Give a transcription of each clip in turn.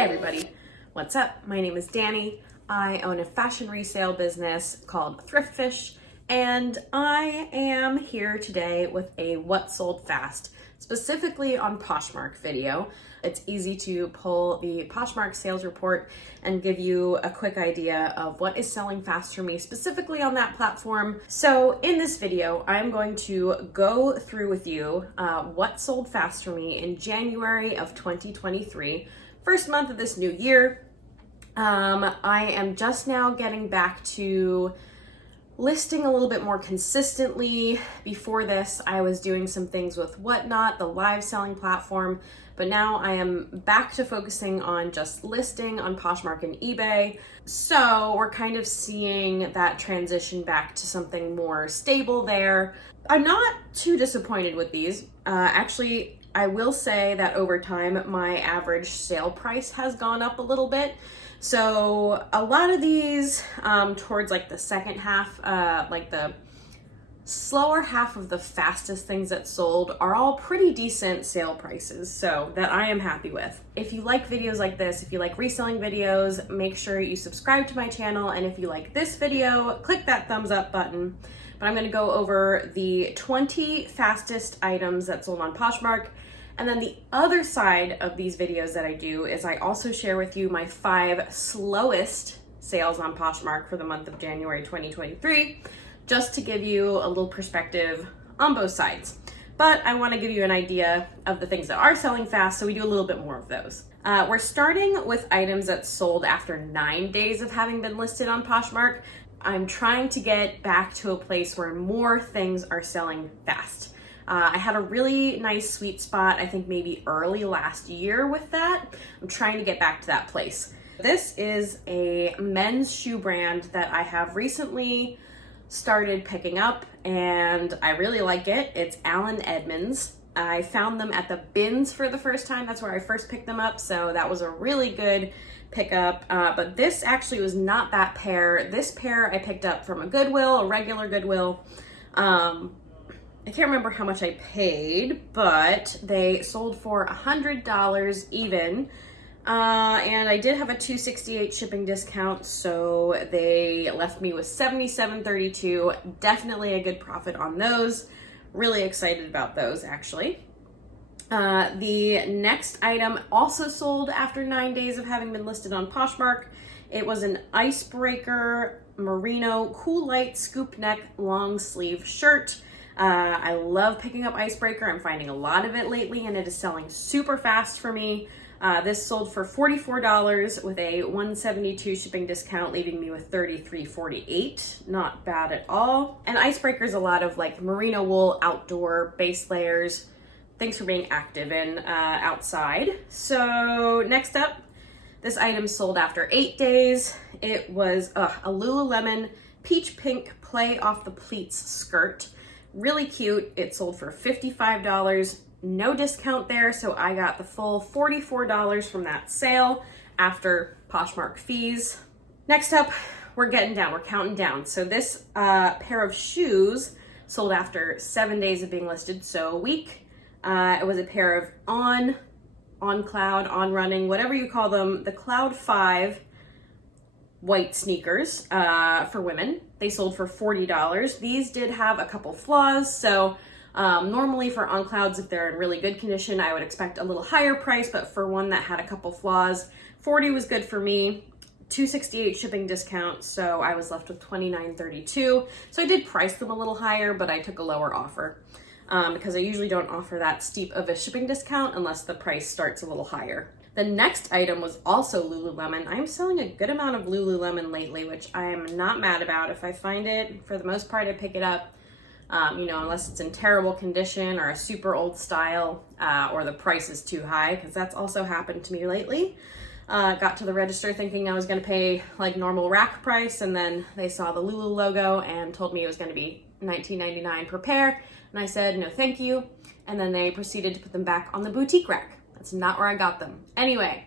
Hey everybody, what's up? My name is Danny. I own a fashion resale business called Thrift Fish, and I am here today with a what sold fast, specifically on Poshmark video. It's easy to pull the Poshmark sales report and give you a quick idea of what is selling fast for me specifically on that platform. So in this video, I'm going to go through with you what sold fast for me in January of 2023, first month of this new year. I am just now getting back to listing a little bit more consistently. Before this, I was doing some things with Whatnot, the live selling platform, but now I am back to focusing on just listing on Poshmark and eBay. So we're kind of seeing that transition back to something more stable there. I'm not too disappointed with these. Actually, I will say that over time, my average sale price has gone up a little bit. So a lot of these towards like the second half, like the slower half of the fastest things that sold are all pretty decent sale prices, so that I am happy with. If you like videos like this, if you like reselling videos, make sure you subscribe to my channel. And if you like this video, click that thumbs up button. But I'm gonna go over the 20 fastest items that sold on Poshmark. And then the other side of these videos that I do is I also share with you my 5 slowest sales on Poshmark for the month of January 2023, just to give you a little perspective on both sides. But I want to give you an idea of the things that are selling fast, so we do a little bit more of those. We're starting with items that sold after 9 days of having been listed on Poshmark. I'm trying to get back to a place where more things are selling fast. I had a really nice sweet spot, I think maybe early last year with that. I'm trying to get back to that place. This is a men's shoe brand that I have recently started picking up, and I really like it. It's Allen Edmonds. I found them at the bins for the first time. That's where I first picked them up, so that was a really good pickup. But this actually was not that pair. This pair I picked up from a Goodwill, a regular Goodwill. I can't remember how much I paid, but they sold for $100 even. And I did have a $268 shipping discount, so they left me with $77.32. Definitely a good profit on those. Really excited about those, actually. The next item also sold after 9 days of having been listed on Poshmark. It was an Icebreaker Merino Cool Light Scoop Neck Long Sleeve Shirt. I love picking up Icebreaker. I'm finding a lot of it lately, and it is selling super fast for me. This sold for $44 with a $172 shipping discount, leaving me with $33.48. Not bad at all. And Icebreaker is a lot of like merino wool outdoor base layers. Thanks for being active and outside. So next up, this item sold after 8 days. It was a Lululemon peach pink play off the pleats skirt. Really cute. It sold for $55. No discount there, so I got the full $44 from that sale after Poshmark fees. Next up, we're counting down. So this pair of shoes sold after 7 days of being listed, so a week. It was a pair of on running, whatever you call them, the Cloud 5 white sneakers for women. They sold for $40. These did have a couple flaws, so normally for On Clouds, if they're in really good condition, I would expect a little higher price, but for one that had a couple flaws, $40 was good for me. $268 shipping discount, so I was left with $29.32. So I did price them a little higher, but I took a lower offer because I usually don't offer that steep of a shipping discount unless the price starts a little higher. The next item was also Lululemon. I'm selling a good amount of Lululemon lately, which I am not mad about. If I find it, for the most part, I pick it up. Unless it's in terrible condition or a super old style, or the price is too high, because that's also happened to me lately. Got to the register thinking I was going to pay like normal rack price, and then they saw the Lulu logo and told me it was going to be $19.99 per pair, and I said no thank you, and then they proceeded to put them back on the boutique rack. That's not where I got them. Anyway,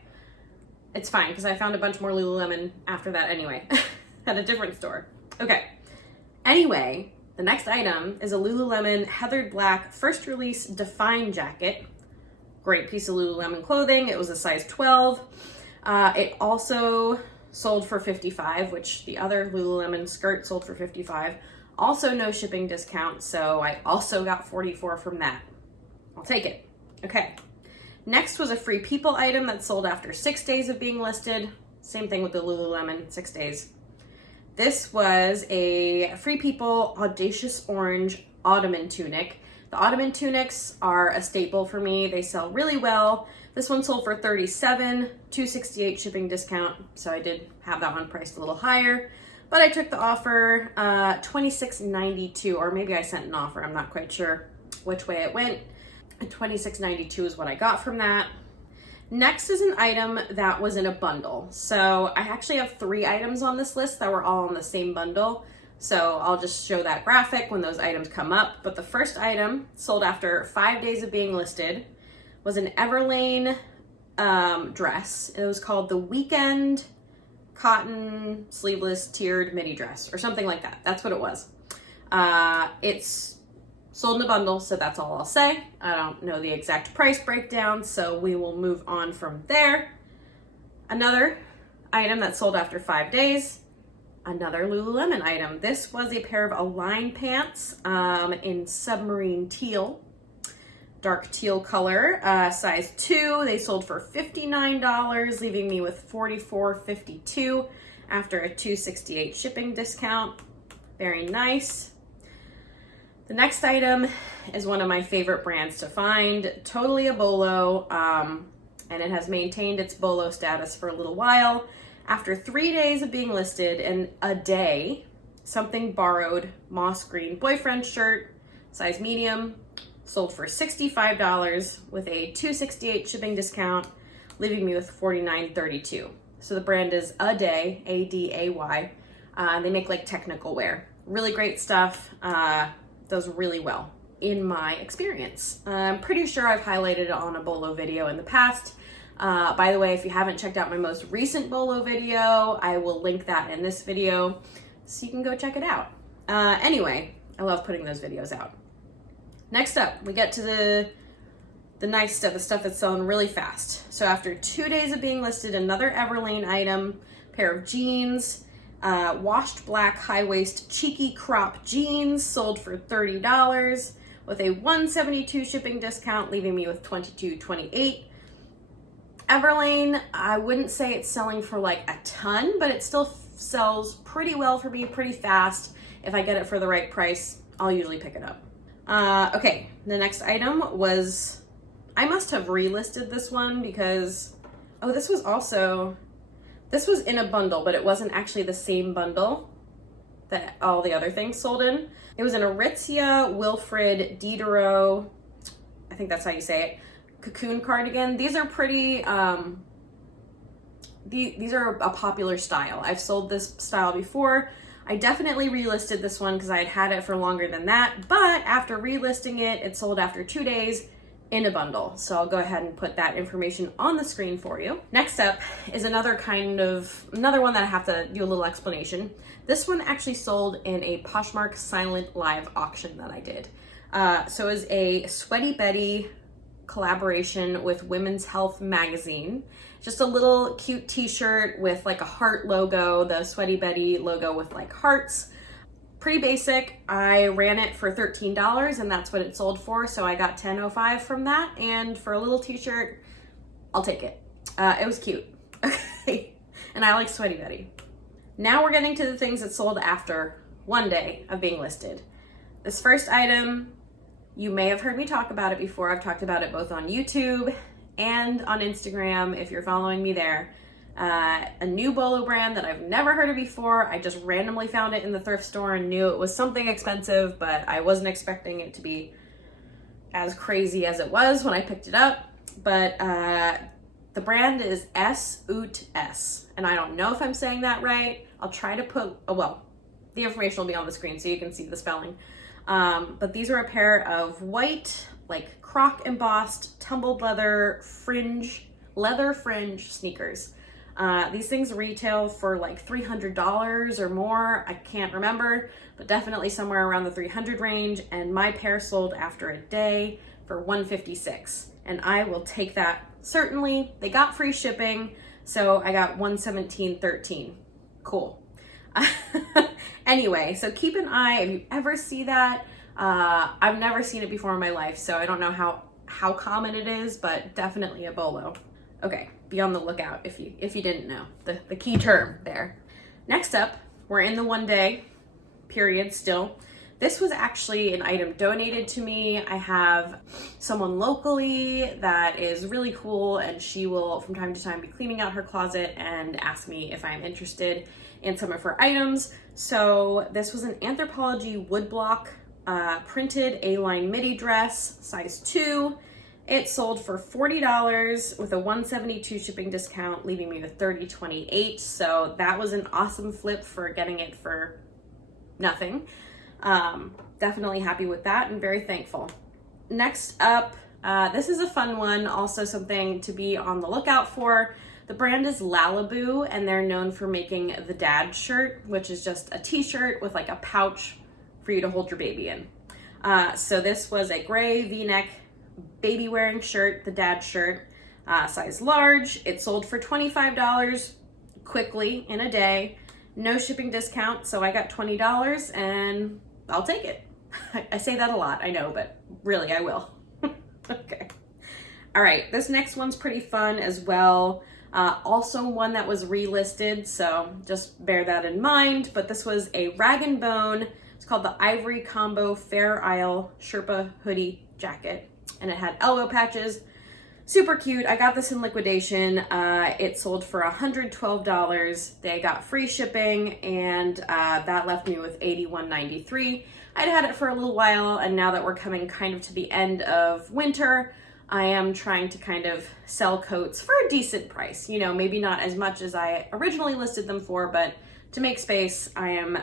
it's fine, because I found a bunch more Lululemon after that anyway, at a different store. Okay, anyway, the next item is a Lululemon Heathered Black First Release Define Jacket. Great piece of Lululemon clothing. It was a size 12. It also sold for $55, which the other Lululemon skirt sold for $55. Also no shipping discount, so I also got $44 from that. I'll take it. Okay. Next was a Free People item that sold after 6 days of being listed. Same thing with the Lululemon, 6 days. This was a Free People Audacious Orange Ottoman tunic. The Ottoman tunics are a staple for me. They sell really well. This one sold for $37, $268 shipping discount, so I did have that one priced a little higher. But I took the offer, $26.92, or maybe I sent an offer. I'm not quite sure which way it went. $26.92 is what I got from that. Next is an item that was in a bundle. So I actually have 3 items on this list that were all in the same bundle. So I'll just show that graphic when those items come up. But the first item sold after 5 days of being listed was an Everlane dress. It was called the Weekend Cotton Sleeveless Tiered Midi Dress or something like that. That's what it was. It's sold in a bundle, so that's all I'll say. I don't know the exact price breakdown, so we will move on from there. Another item that sold after 5 days, another Lululemon item. This was a pair of Align pants in submarine teal, dark teal color, size 2. They sold for $59, leaving me with $44.52 after a $268 shipping discount. Very nice. The next item is one of my favorite brands to find, totally a bolo, and it has maintained its bolo status for a little while. After 3 days of being listed and a day, Something Borrowed moss green boyfriend shirt, size medium, sold for $65 with a $268 shipping discount, leaving me with $49.32. So the brand is A Day, A-D-A-Y. They make like technical wear. Really great stuff. Does really well in my experience. I'm pretty sure I've highlighted it on a bolo video in the past. By the way, if you haven't checked out my most recent bolo video, I will link that in this video so you can go check it out. Anyway, I love putting those videos out. Next up, we get to the nice stuff, the stuff that's selling really fast. So after 2 days of being listed, another Everlane item, pair of jeans, washed black high-waist cheeky crop jeans sold for $30 with a $172 shipping discount, leaving me with $22.28. Everlane, I wouldn't say it's selling for like a ton, but it still sells pretty well for me, pretty fast. If I get it for the right price, I'll usually pick it up. Okay, the next item was, I must have relisted this one because, oh, this was in a bundle, but it wasn't actually the same bundle that all the other things sold in. It was an Aritzia Wilfred Diderot, I think that's how you say it, cocoon cardigan. These are pretty, these are a popular style. I've sold this style before. I definitely relisted this one because I had had it for longer than that, but after relisting it, it sold after 2 days in a bundle. So I'll go ahead and put that information on the screen for you. Next up is another one that I have to do a little explanation. This one actually sold in a Poshmark silent live auction that I did. So it was a Sweaty Betty collaboration with Women's Health magazine. Just a little cute t-shirt with like a heart logo, the Sweaty Betty logo with like hearts. Pretty basic. I ran it for $13 and that's what it sold for. So I got $10.05 from that. And for a little t-shirt, I'll take it. It was cute. Okay. And I like Sweaty Betty. Now we're getting to the things that sold after 1 day of being listed. This first item, you may have heard me talk about it before. I've talked about it both on YouTube and on Instagram if you're following me there. A new bolo brand that I've never heard of before. I just randomly found it in the thrift store and knew it was something expensive, but I wasn't expecting it to be as crazy as it was when I picked it up. But the brand is SLOWEST, and I don't know if I'm saying that right. I'll try to put, the information will be on the screen so you can see the spelling. But these are a pair of white, like croc embossed, tumbled leather fringe sneakers. These things retail for like $300 or more. I can't remember, but definitely somewhere around the $300 range. And my pair sold after a day for $156. And I will take that. Certainly, they got free shipping. So I got 117.13. Cool. Anyway, so keep an eye if you ever see that. I've never seen it before in my life, so I don't know how common it is, but definitely a bolo. Okay, be on the lookout if you didn't know the key term there. Next up, we're in the 1 day period still. This was actually an item donated to me. I have someone locally that is really cool, and she will from time to time be cleaning out her closet and ask me if I'm interested in some of her items. So this was an Anthropologie woodblock printed A-line midi dress, size 2. It sold for $40 with a $172 shipping discount, leaving me with $30.28. So that was an awesome flip for getting it for nothing. Definitely happy with that and very thankful. Next up, this is a fun one, also something to be on the lookout for. The brand is Lalaboo, and they're known for making the dad shirt, which is just a t-shirt with like a pouch for you to hold your baby in. So this was a gray V-neck baby wearing shirt, the dad shirt, size large. It sold for $25 quickly in a day. No shipping discount, so I got $20 and I'll take it. I say that a lot, I know, but really I will. Okay. All right, this next one's pretty fun as well. Also one that was relisted, so just bear that in mind. But this was a Rag & Bone. It's called the Ivory Combo Fair Isle Sherpa Hoodie Jacket, and it had elbow patches. Super cute. I got this in liquidation. It sold for $112. They got free shipping, and that left me with $81.93. I'd had it for a little while, and now that we're coming kind of to the end of winter, I am trying to kind of sell coats for a decent price. You know, maybe not as much as I originally listed them for, but to make space, I am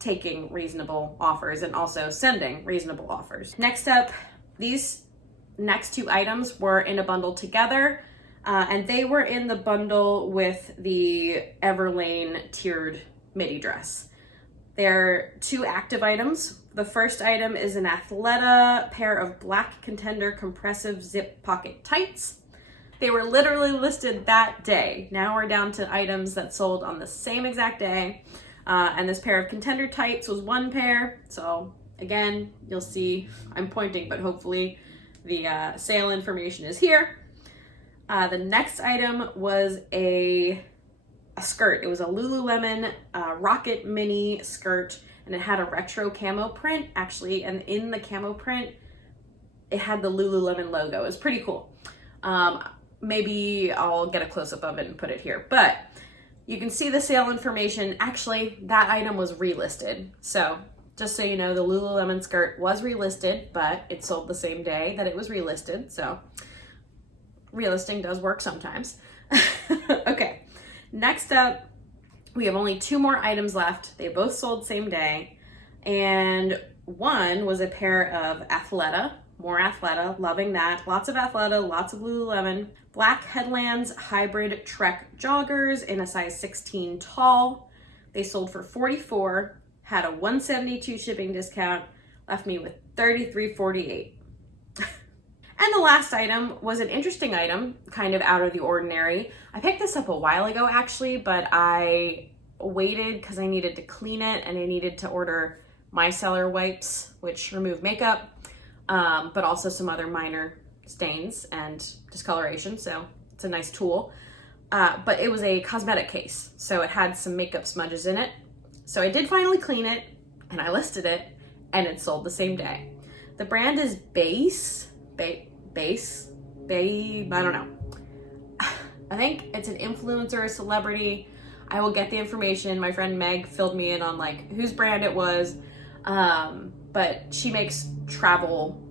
taking reasonable offers and also sending reasonable offers. Next up, these next two items were in a bundle together, and they were in the bundle with the Everlane tiered midi dress. They're two active items. The first item is an Athleta pair of black Contender compressive zip pocket tights. They were literally listed that day. Now we're down to items that sold on the same exact day. And this pair of Contender tights was one pair. So again, you'll see I'm pointing, but hopefully the sale information is here. The next item was a skirt. It was a Lululemon Rocket Mini skirt, and it had a retro camo print actually, and in the camo print it had the Lululemon logo. It was pretty cool. Maybe I'll get a close-up of it and put it here, but you can see the sale information. Actually, that item was relisted. So just so you know, the Lululemon skirt was relisted, but it sold the same day that it was relisted. So relisting does work sometimes. Okay. Next up, we have only two more items left. They both sold same day. And one was a pair of Athleta, more Athleta, loving that. Lots of Athleta, lots of Lululemon. Black Headlands Hybrid Trek joggers in a size 16 tall. They sold for $44, had a $172 shipping discount, left me with $33.48. And the last item was an interesting item, kind of out of the ordinary. I picked this up a while ago actually, but I waited because I needed to clean it and I needed to order micellar wipes, which remove makeup, but also some other minor stains and discoloration. So it's a nice tool. But it was a cosmetic case. So it had some makeup smudges in it. So I did finally clean it and I listed it and it sold the same day. The brand is I don't know. I think it's an influencer, a celebrity. I will get the information. My friend Meg filled me in on like whose brand it was. But she makes travel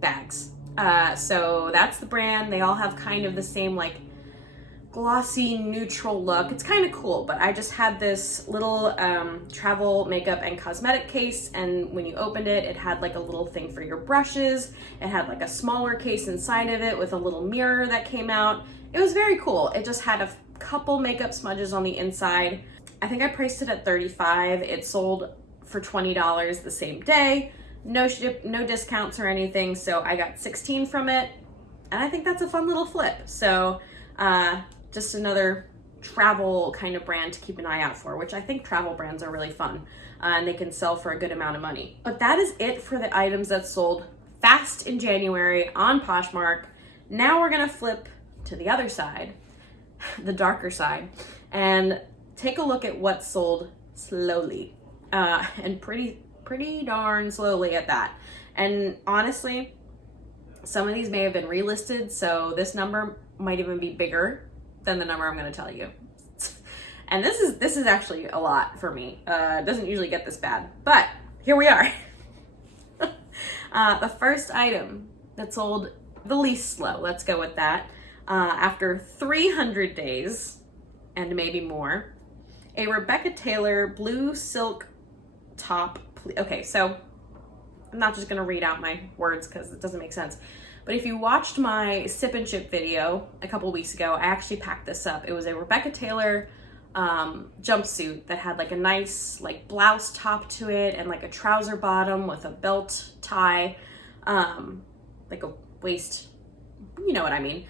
bags. So that's the brand. They all have kind of the same like glossy neutral look. It's kind of cool, but I just had this little travel makeup and cosmetic case, and when you opened it, it had like a little thing for your brushes. It had like a smaller case inside of it with a little mirror that came out. It was very cool. It just had a couple makeup smudges on the inside. I think I priced it at $35. It sold for $20 the same day. No discounts or anything, so I got $16 from it, and I think that's a fun little flip. So Just another travel kind of brand to keep an eye out for, which I think travel brands are really fun, and they can sell for a good amount of money. But that is it for the items that sold fast in January on Poshmark. Now we're gonna flip to the other side, the darker side, and take a look at what sold slowly, and pretty darn slowly at that. And honestly, some of these may have been relisted, so this number might even be bigger than the number I'm going to tell you. And this is actually a lot for me. It doesn't usually get this bad, but here we are. The first item that sold the least slow, let's go with that, after 300 days and maybe more, a Rebecca Taylor blue silk top. Okay, so I'm not just gonna read out my words because it doesn't make sense. But if you watched my sip and ship video a couple weeks ago, I actually packed this up. It was a Rebecca Taylor jumpsuit that had like a nice like blouse top to it and like a trouser bottom with a belt tie, like a waist, you know what I mean.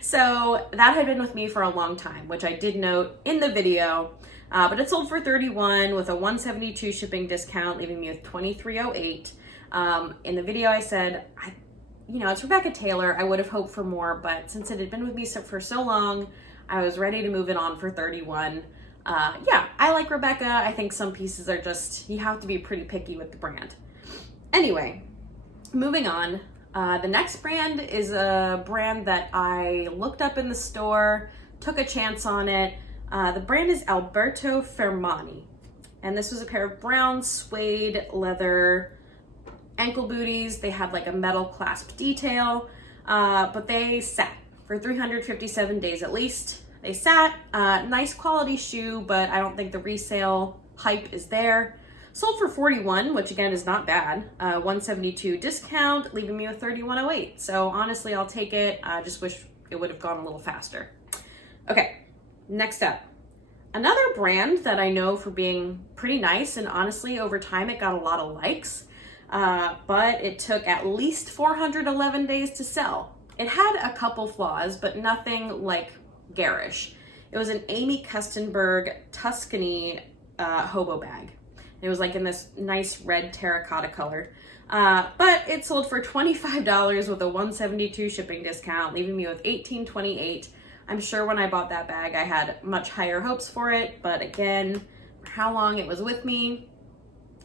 So that had been with me for a long time, which I did note in the video. But it sold for $31 with a $172 shipping discount, leaving me with $23.08. In the video, I said, it's Rebecca Taylor. I would have hoped for more, but since it had been with me for so long, I was ready to move it on for $31. Yeah, I like Rebecca. I think some pieces are just, you have to be pretty picky with the brand. Anyway, moving on. The next brand is a brand that I looked up in the store, took a chance on it. The brand is Alberto Fermani, and this was a pair of brown suede leather ankle booties. They had like a metal clasp detail, but they sat for 357 days at least. They sat, nice quality shoe, but I don't think the resale hype is there. Sold for $41, which again is not bad. $172 discount, leaving me with $31.08. So honestly, I'll take it. I just wish it would have gone a little faster. Okay. Next up, another brand that I know for being pretty nice, and honestly, over time it got a lot of likes, but it took at least 411 days to sell. It had a couple flaws, but nothing like garish. It was an Amy Kustenberg Tuscany hobo bag. It was like in this nice red terracotta color, but it sold for $25 with a $172 shipping discount, leaving me with $18.28. I'm sure when I bought that bag, I had much higher hopes for it, but again, for how long it was with me,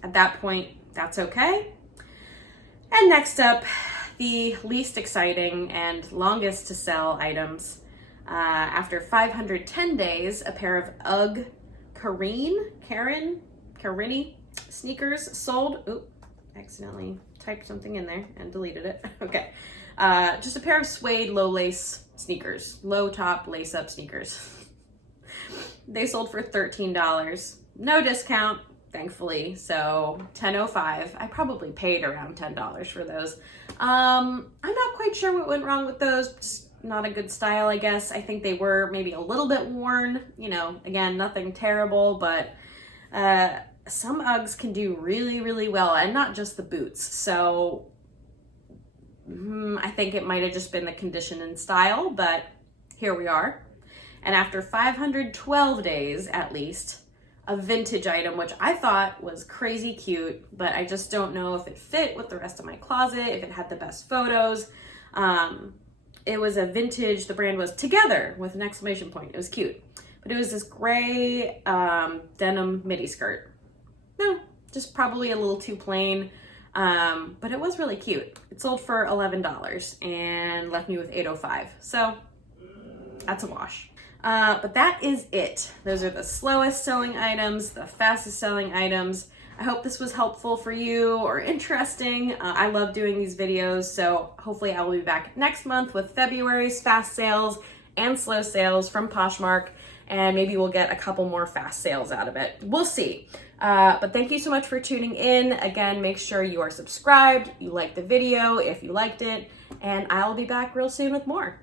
at that point, that's okay. And next up, the least exciting and longest to sell items. After 510 days, a pair of UGG Carini sneakers sold. Oop, accidentally typed something in there and deleted it. Okay. Just a pair of suede low lace sneakers, low top lace up sneakers. They sold for $13. No discount, thankfully. So $10.05. I probably paid around $10 for those. I'm not quite sure what went wrong with those. Just not a good style, I guess. I think they were maybe a little bit worn. Again, nothing terrible, but some Uggs can do really, really well, and not just the boots. So I think it might have just been the condition and style, but here we are. And after 512 days, at least, a vintage item, which I thought was crazy cute, but I just don't know if it fit with the rest of my closet, if it had the best photos. It was a vintage, the brand was Together with an exclamation point. It was cute. But it was this gray denim midi skirt. No, just probably a little too plain. But it was really cute. It sold for $11 and left me with $8.05. So that's a wash. But that is it. Those are the slowest selling items, the fastest selling items. I hope this was helpful for you or interesting. I love doing these videos, so hopefully I will be back next month with February's fast sales and slow sales from Poshmark, and maybe we'll get a couple more fast sales out of it. We'll see. But thank you so much for tuning in. Again, make sure you are subscribed, you like the video if you liked it, and I'll be back real soon with more.